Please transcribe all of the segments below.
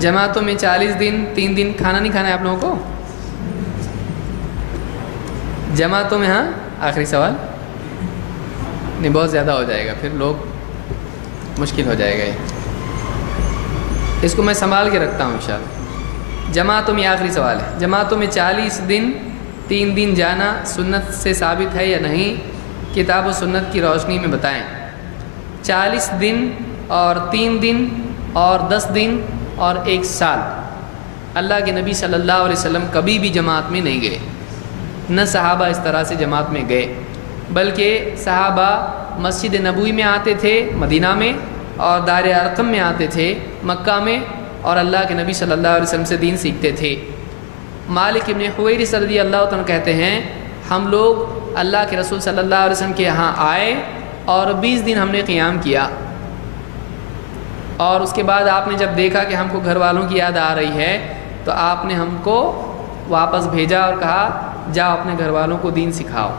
جماعتوں میں 40 دن 3 دن کھانا نہیں کھانا ہے آپ لوگوں کو؟ جماعتوں میں؟ ہاں آخری سوال نہیں، بہت زیادہ ہو جائے گا پھر لوگ مشکل ہو جائے گا، اس کو میں سنبھال کے رکھتا ہوں انشاءاللہ۔ جماعتوں میں آخری سوال ہے، جماعتوں میں 40 دن 3 دن جانا سنت سے ثابت ہے یا نہیں؟ کتاب و سنت کی روشنی میں بتائیں۔ 40 دن اور 3 دن اور 10 دن اور 1 سال اللہ کے نبی صلی اللہ علیہ وسلم کبھی بھی جماعت میں نہیں گئے، نہ صحابہ اس طرح سے جماعت میں گئے، بلکہ صحابہ مسجد نبوی میں آتے تھے مدینہ میں، اور دار ارقم میں آتے تھے مکہ میں، اور اللہ کے نبی صلی اللہ علیہ وسلم سے دین سیکھتے تھے۔ مالک ابن حویرث رضی اللہ عنہ کہتے ہیں ہم لوگ اللہ کے رسول صلی اللہ علیہ وسلم کے یہاں آئے اور 20 دن ہم نے قیام کیا، اور اس کے بعد آپ نے جب دیکھا کہ ہم کو گھر والوں کی یاد آ رہی ہے تو آپ نے ہم کو واپس بھیجا اور کہا جاؤ اپنے گھر والوں کو دین سکھاؤ۔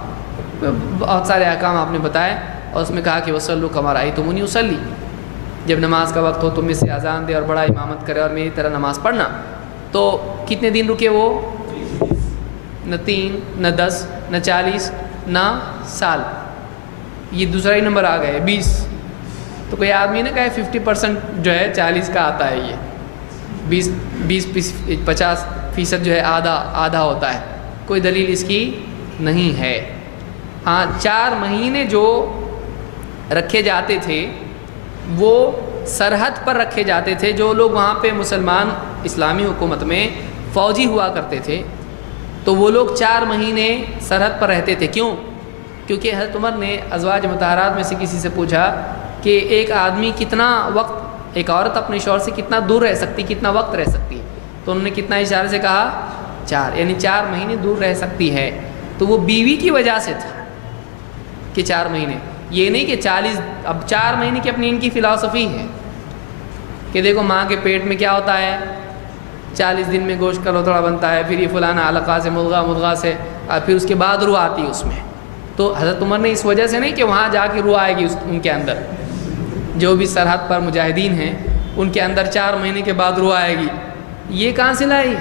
بہت سارے احکام آپ نے بتائے، اور اس میں کہا کہ وصلوا کما رأیتمونی اصلی، جب نماز کا وقت ہو تم میں سے اذان دے اور بڑا امامت کرے اور میری طرح نماز پڑھنا۔ تو کتنے دن رکے وہ؟ نہ 3 نہ 10 نہ 40 نہ سال، یہ دوسرا ہی نمبر آ گئے 20۔ تو کوئی آدمی نے کہا 50% جو ہے 40 کا آتا ہے، یہ 50% جو ہے آدھا ہوتا ہے، کوئی دلیل اس کی نہیں ہے۔ ہاں 4 مہینے جو رکھے جاتے تھے وہ سرحد پر رکھے جاتے تھے، جو لوگ وہاں پہ مسلمان اسلامی حکومت میں فوجی ہوا کرتے تھے تو وہ لوگ 4 مہینے سرحد پر رہتے تھے۔ کیوں؟ کیونکہ حضرت عمر نے ازواج مطہرات میں سے کسی سے پوچھا کہ ایک آدمی کتنا وقت، ایک عورت اپنے شوہر سے کتنا دور رہ سکتی، کتنا وقت رہ سکتی ہے؟ تو انہوں نے کتنا اشارے سے کہا 4، یعنی 4 مہینے دور رہ سکتی ہے۔ تو وہ بیوی کی وجہ سے تھا کہ 4 مہینے، یہ نہیں کہ 40۔ اب 4 مہینے کی اپنی ان کی فلاسفی ہے کہ دیکھو ماں کے پیٹ میں کیا ہوتا ہے، 40 دن میں گوشت کا لوتھڑا بنتا ہے، پھر یہ فلانا علقہ سے مضغہ سے، اور پھر اس کے بعد روح آتی ہے اس میں۔ تو حضرت عمر نے اس وجہ سے نہیں کہ وہاں جا کے روح آئے گی ان کے اندر، جو بھی سرحد پر مجاہدین ہیں ان کے اندر 4 مہینے کے بعد روح آئے گی، یہ کہاں سے لائی؟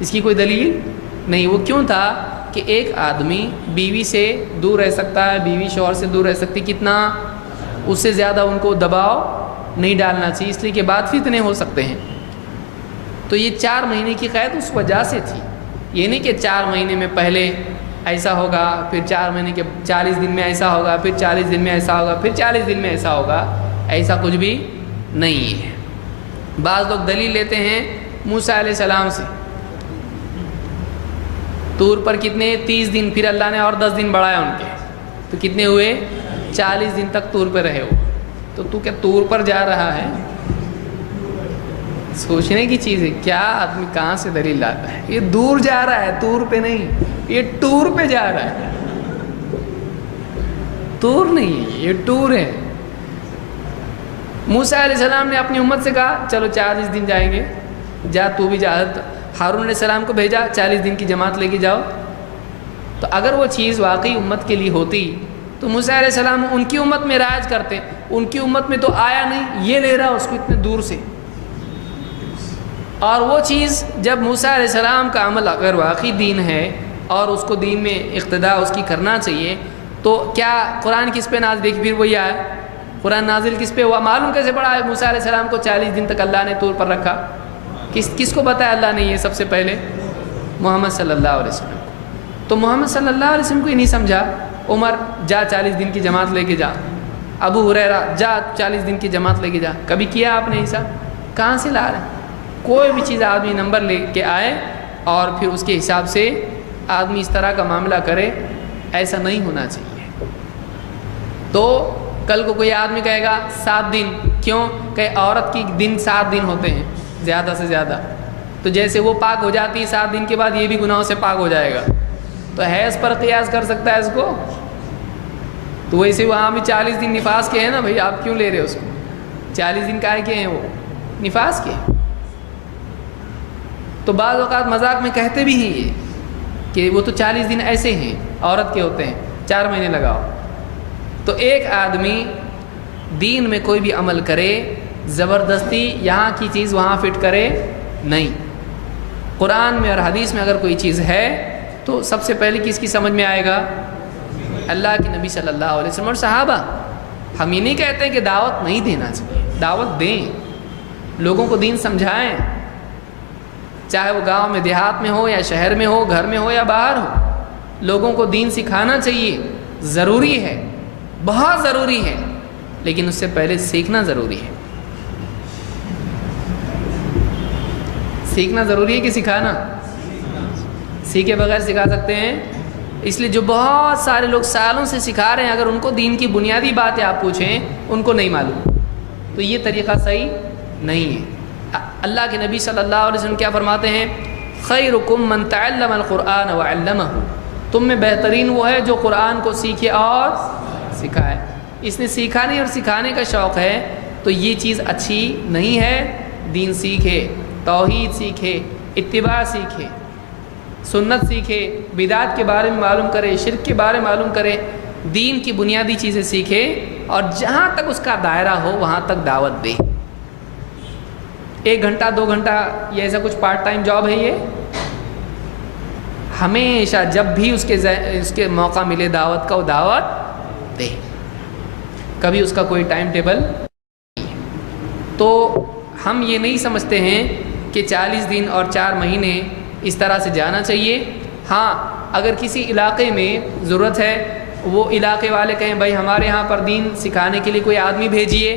اس کی کوئی دلیل نہیں۔ وہ کیوں تھا کہ ایک آدمی بیوی سے دور رہ سکتا ہے، بیوی شوہر سے دور رہ سکتی، کتنا؟ اس سے زیادہ ان کو دباؤ نہیں ڈالنا چاہیے، اس لیے کہ بعد فتنے ہو سکتے ہیں۔ تو یہ 4 مہینے کی قید اس وجہ سے تھی، یہ نہیں کہ 4 مہینے میں پہلے ایسا ہوگا، پھر 4 مہینے کے 40 دن میں ایسا ہوگا، پھر 40 دن میں ایسا ہوگا، پھر 40 دن میں ایسا ہوگا، ایسا کچھ بھی نہیں ہے۔ بعض لوگ دلیل لیتے ہیں موسیٰ علیہ السلام سے، طور پر کتنے 30 دن، پھر اللہ نے اور 10 دن بڑھایا ان کے، تو کتنے ہوئے 40 دن تک طور پہ رہے ہو۔ تو کیا طور پر جا رہا ہے؟ سوچنے کی چیز ہے، کیا آدمی کہاں سے دلیل لاتا ہے؟ یہ دور جا رہا ہے، طور پہ نہیں، یہ ٹور پہ جا رہا ہے، طور نہیں ہے، یہ ٹور ہے۔ موسیٰ علیہ السلام نے اپنی امت سے کہا چلو 40 دن جائیں گے، جا تو بھی جا۔ ہارون علیہ السلام کو بھیجا 40 دن کی جماعت لے کے جاؤ۔ تو اگر وہ چیز واقعی امت کے لیے ہوتی تو موسیٰ علیہ السلام ان کی امت میں رائج کرتے، ان کی امت میں تو آیا نہیں، یہ لے رہا اس کو اتنے دور سے۔ اور وہ چیز جب موسیٰ علیہ السلام کا عمل اگر واقعی دین ہے اور اس کو دین میں اقتداء اس کی کرنا چاہیے، تو کیا قرآن کس پہ نازل؟ دیکھ پھر وہی آیا، قرآن نازل کس پہ ہوا؟ معلوم کیسے پڑا ہے؟ موسیٰ علیہ السلام کو 40 دن تک اللہ نے طور پر رکھا، کس کو بتایا اللہ نے یہ؟ سب سے پہلے محمد صلی اللہ علیہ وسلم کو۔ تو محمد صلی اللہ علیہ وسلم کو یہ نہیں سمجھا، عمر جا 40 دن کی جماعت لے کے جا، ابو ہریرہ جا 40 دن کی جماعت لے کے جا، کبھی کیا آپ نے ایسا؟ کہاں سے لا رہے ہیں؟ کوئی بھی چیز آدمی نمبر لے کے آئے اور پھر اس کے حساب سے آدمی اس طرح کا معاملہ کرے، ایسا نہیں ہونا چاہیے۔ تو کل کو کوئی آدمی کہے گا 7 دن، کیوں کہ عورت کی دن 7 دن ہوتے ہیں زیادہ سے زیادہ، تو جیسے وہ پاک ہو جاتی ہے 7 دن کے بعد یہ بھی گناہوں سے پاک ہو جائے گا، تو حیض پر قیاس کر سکتا ہے اس کو؟ تو ویسے وہاں بھی 40 دن نفاس کے ہیں نا بھائی، آپ کیوں لے رہے اس کو؟ 40 دن کائے کے ہیں؟ وہ نفاس کے۔ تو بعض اوقات مذاق میں کہتے بھی ہیں یہ کہ وہ تو 40 دن ایسے ہیں عورت کے ہوتے ہیں، 4 مہینے لگاؤ۔ تو ایک آدمی دین میں کوئی بھی عمل کرے زبردستی یہاں کی چیز وہاں فٹ کرے نہیں. قرآن میں اور حدیث میں اگر کوئی چیز ہے تو سب سے پہلے کس کی سمجھ میں آئے گا؟ اللہ کے نبی صلی اللہ علیہ وسلم اور صحابہ. ہم یہ نہیں کہتے کہ دعوت نہیں دینا چاہیے، دعوت دیں، لوگوں کو دین سمجھائیں، چاہے وہ گاؤں میں دیہات میں ہو یا شہر میں ہو، گھر میں ہو یا باہر ہو، لوگوں کو دین سکھانا چاہیے، ضروری ہے، بہت ضروری ہے، لیکن اس سے پہلے سیکھنا ضروری ہے. سیکھنا ضروری ہے کہ سکھانا؟ سیکھے بغیر سکھا سکتے ہیں؟ اس لیے جو بہت سارے لوگ سالوں سے سکھا رہے ہیں، اگر ان کو دین کی بنیادی باتیں آپ پوچھیں ان کو نہیں معلوم، تو یہ طریقہ صحیح نہیں ہے. اللہ کے نبی صلی اللہ علیہ وسلم کیا فرماتے ہیں؟ خیرکم من تعلم القرآن وعلمہ، تم میں بہترین وہ ہے جو قرآن کو سیکھے اور سکھائے. اس نے سیکھا نہیں اور سکھانے کا شوق ہے تو یہ چیز اچھی نہیں ہے. دین سیکھے، توحید سیکھے، اتباع سیکھے، سنت سیکھے، بدعت کے بارے میں معلوم کرے، شرک کے بارے میں معلوم کرے، دین کی بنیادی چیزیں سیکھے، اور جہاں تک اس کا دائرہ ہو وہاں تک دعوت دے. 1 گھنٹہ 2 گھنٹہ یہ ایسا کچھ پارٹ ٹائم جاب ہے، یہ ہمیشہ جب بھی اس کے موقع ملے دعوت کا، وہ دعوت دے. کبھی اس کا کوئی ٹائم ٹیبل نہیں. تو ہم یہ نہیں سمجھتے ہیں کہ 40 دن اور 4 مہینے اس طرح سے جانا چاہیے. ہاں اگر کسی علاقے میں ضرورت ہے، وہ علاقے والے کہیں بھائی ہمارے ہاں پر دین سکھانے کے لیے کوئی آدمی بھیجیے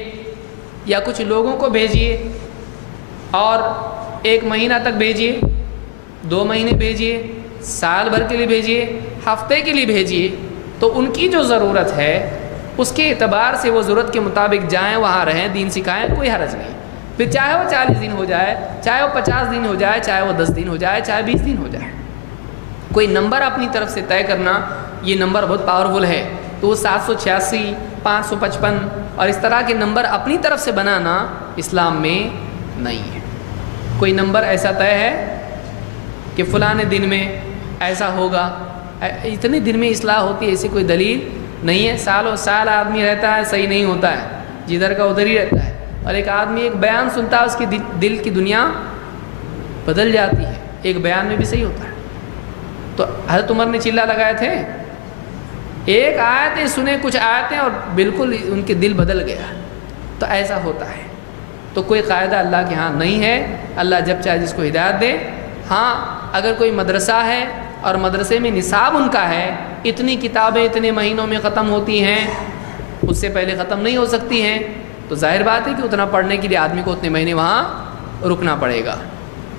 یا کچھ لوگوں کو بھیجیے، اور 1 مہینہ تک بھیجیے، 2 مہینے بھیجیے، سال بھر کے لیے بھیجیے، ہفتے کے لیے بھیجیے، تو ان کی جو ضرورت ہے اس کے اعتبار سے وہ ضرورت کے مطابق جائیں، وہاں رہیں، دین سکھائیں، کوئی حرج نہیں. پھر چاہے وہ 40 دن ہو جائے، چاہے وہ 50 دن ہو جائے، چاہے وہ 10 دن ہو جائے، چاہے 20 دن ہو جائے. کوئی نمبر اپنی طرف سے طے کرنا، یہ نمبر بہت پاورفل ہے. تو وہ 786، 555 اور اس طرح کے نمبر اپنی طرف سے بنانا اسلام میں نہیں ہے. کوئی نمبر ایسا طے ہے کہ فلاں دن میں ایسا ہوگا، اتنے دن میں اصلاح ہوتی ہے، ایسی کوئی دلیل نہیں ہے. سالوں سال آدمی رہتا ہے، صحیح نہیں ہوتا ہے، جدھر کا ادھر ہی رہتا ہے. اور ایک آدمی ایک بیان سنتا ہے، اس کی دل کی دنیا بدل جاتی ہے. ایک بیان میں بھی صحیح ہوتا ہے. تو حضرت عمر نے چلہ لگائے تھے، ایک آیتیں سنے، کچھ آیتیں، اور بالکل ان کے دل بدل گیا. تو ایسا ہوتا ہے. تو کوئی قاعدہ اللہ کے ہاں نہیں ہے. اللہ جب چاہے جس کو ہدایت دے. ہاں اگر کوئی مدرسہ ہے اور مدرسے میں نصاب ان کا ہے، اتنی کتابیں اتنے مہینوں میں ختم ہوتی ہیں، اس سے پہلے ختم نہیں ہو سکتی ہیں، تو ظاہر بات ہے کہ اتنا پڑھنے کے لیے آدمی کو اتنے مہینے وہاں رکنا پڑے گا.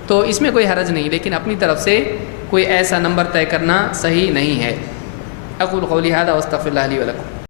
تو اس میں کوئی حرج نہیں، لیکن اپنی طرف سے کوئی ایسا نمبر طے کرنا صحیح نہیں ہے. اقول قولی ھذا واستغفر اللہ لی ولکم.